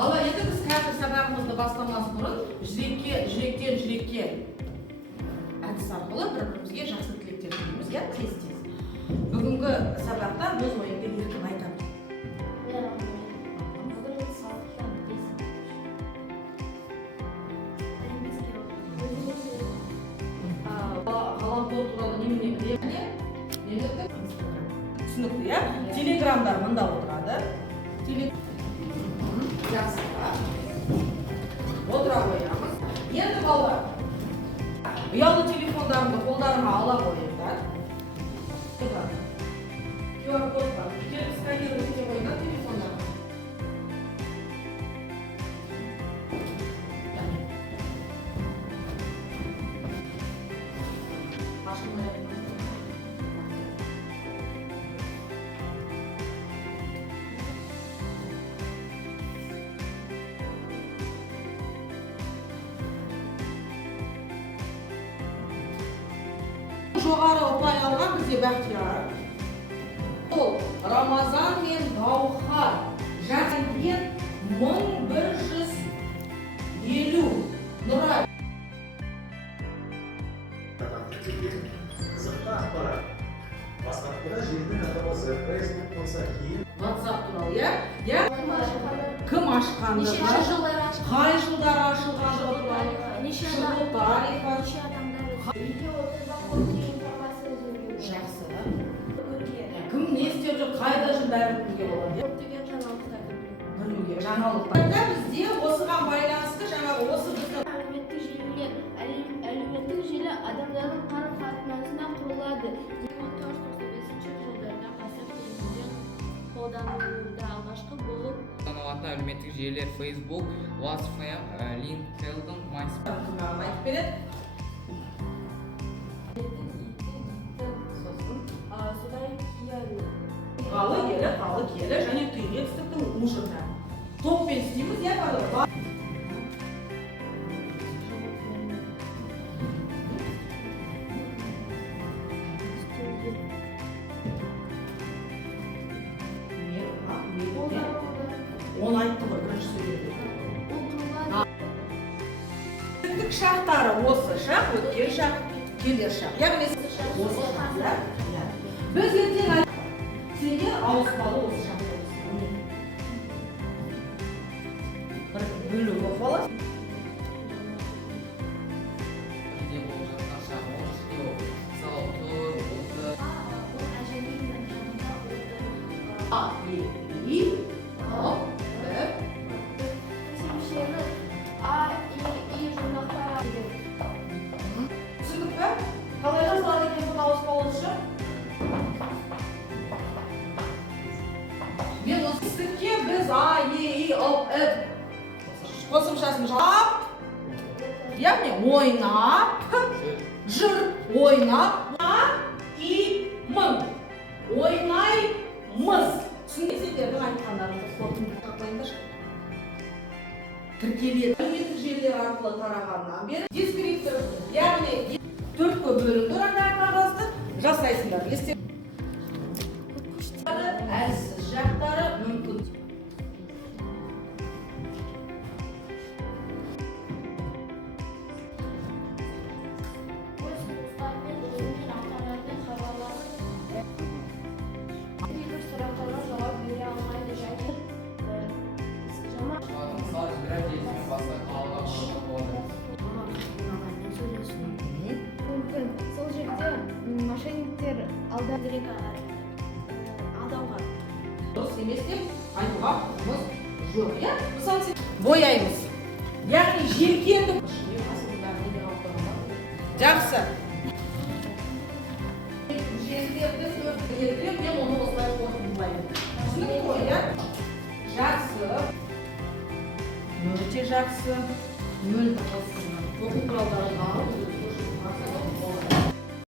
Бала, енді біз қазір сабағымызды бастамас бұрын жүректен жүрекке әдіс арқылы бір-бірімізге жақсы тілектер тілейміз, иә, тез. Бүгінгі сабақта өз ойыңды еркін айтамын. Ғаламтор туралы немене білемін? Түсінікті, иә? Телеграмдар мында отырады. Жақсы. Отыра қоямыз. Енді балалар, ұялы телефондарымды қолдарыма ала қойыңдар. QR код бар. Келіп сканировать ете қойыңдар телефондарына. Жоғары ұпай алған бізде Бақтияр. Ол Рамазан мен Гаухар жазылген 1150 Нұрай. Қызықты ақпарат. Бастапқыда желінің атамасы Facebook болса кейін WhatsApp туралы, иә? Кім ашқанды? Қай жылдар ашылғанды туралы? Шығу тарихы. Жақсы. Кім не істеп жүр, қайда жүр бәрін білуге болады. Білуге, жаңалықтар. Бізде осыған байланысты жаңағы осы біздің әлеуметтік желі адамдардың қарым-қатынасына құрылады. 1995 жылдардан бастап телевизион қолданылуда алғашқы болып қолданылатын әлеуметтік желілер Facebook, WhatsApp, LinkedIn, MySpace. айтып береді. Қалы келі және түйне түстіктің ұшырына. Топпен істейміз, иә барлығы? Оны айтты ғой, бірінші сөйледі. Түстік шақтары осы шақ, өткен шақ, келер шақ. Яғни осы шақ, иә? Біз ертең айтты. Сендер ауыспалы осы шақ болсын. Бір бөлу болып аласың. Түсіндік пе? Қалай жазылады екен бұл ауыспалы осы? Мен осы стікке біз А, Е, И, О, Э қосымшасын жап, яғни ойнап, жүр, ойнап, И, Мың, ойнаймыз. Түсінесендердің айтқандарыңызды қорытынды қойыңдаршы. Тіркеледі. Әлеуметтік желілер арқылы тарағаннан бері дескриптор, яғни 4-ке бөліңдер қағазды жасайсыңдар. Әлсіз жақтары мүмкін. Сол жерде мошенниктер алдауға Дұрыс емес деп айтуға құқығымыз жоқ, иә? Мысалы, бояймыз. Яғни желкенді. Жақсы. Желдерді сөздерді мен оны осылай қорытындылаймын. Түсінік қой, иә? Жақсы. Өте жақсы. Оқу құралдарын алып,